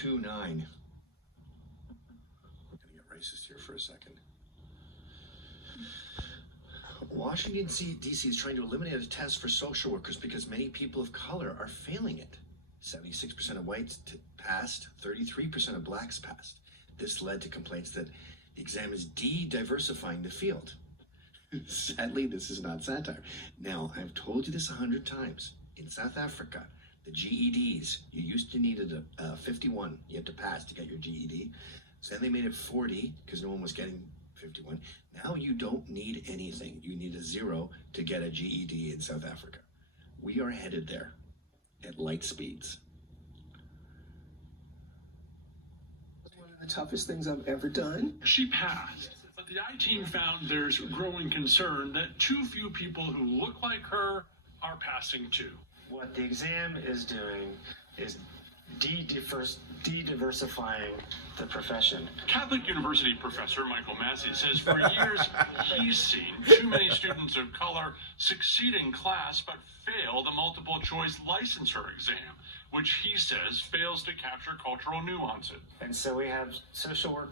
2.29. I'm going to get racist here for a second. Washington, D.C. is trying to eliminate a test for social workers because many people of color are failing it. 76% of whites passed, 33% of blacks passed. This led to complaints that the exam is de-diversifying the field. Sadly, this is not satire. Now, I've told you this 100 times. In South Africa, the GEDs, you used to need a 51. You had to pass to get your GED. So then they made it 40 because no one was getting 51. Now you don't need anything. You need a 0 to get a GED in South Africa. We are headed there at light speeds. One of the toughest things I've ever done. She passed, but the I-Team found there's growing concern that too few people who look like her are passing too. What the exam is doing is de-diversifying the profession. Catholic University professor Michael Massey says for years he's seen too many students of color succeed in class but fail the multiple choice licensure exam, which he says fails to capture cultural nuances. And so we have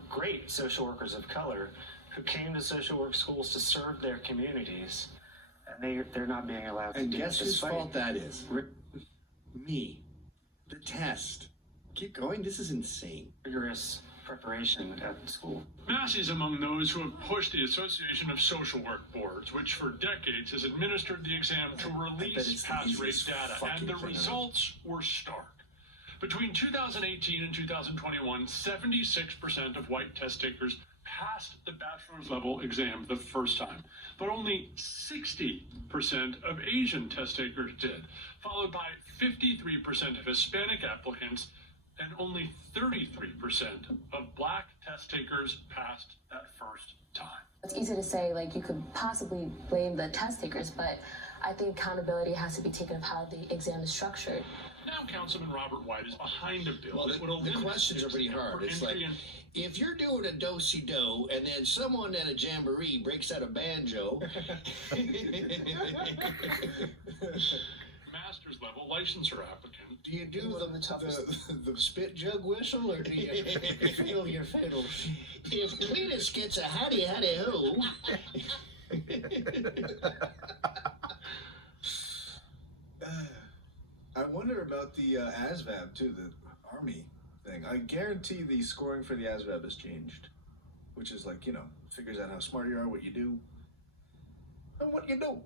great social workers of color who came to social work schools to serve their communities, and they're not being allowed to do it. And guess whose fault that is? Me. The test. Keep going. This is insane. Rigorous preparation at school. Massey's among those who have pushed the Association of Social Work Boards, which for decades has administered the exam to release pass rate data, and the results were stark. Between 2018 and 2021, 76% of white test takers passed the bachelor's level exam the first time, but only 60% of Asian test takers did, followed by 53% of Hispanic applicants, and only 33% of black test takers passed that first time. It's easy to say, like, you could possibly blame the test takers, but I think accountability has to be taken of how the exam is structured. Now Councilman Robert White is behind a bill Well, that would eliminate the questions are pretty hard. It's like, if you're doing a Doh See Doh and then someone at a jamboree breaks out a banjo. master's level licensure applicant. Do you do the spit jug whistle, or do you feel your fiddles? If Cletus gets a howdy howdy ho. I wonder about the ASVAB too, the Army thing. I guarantee the scoring for the ASVAB has changed, which is like, figures out how smart you are, what you do, and what you don't.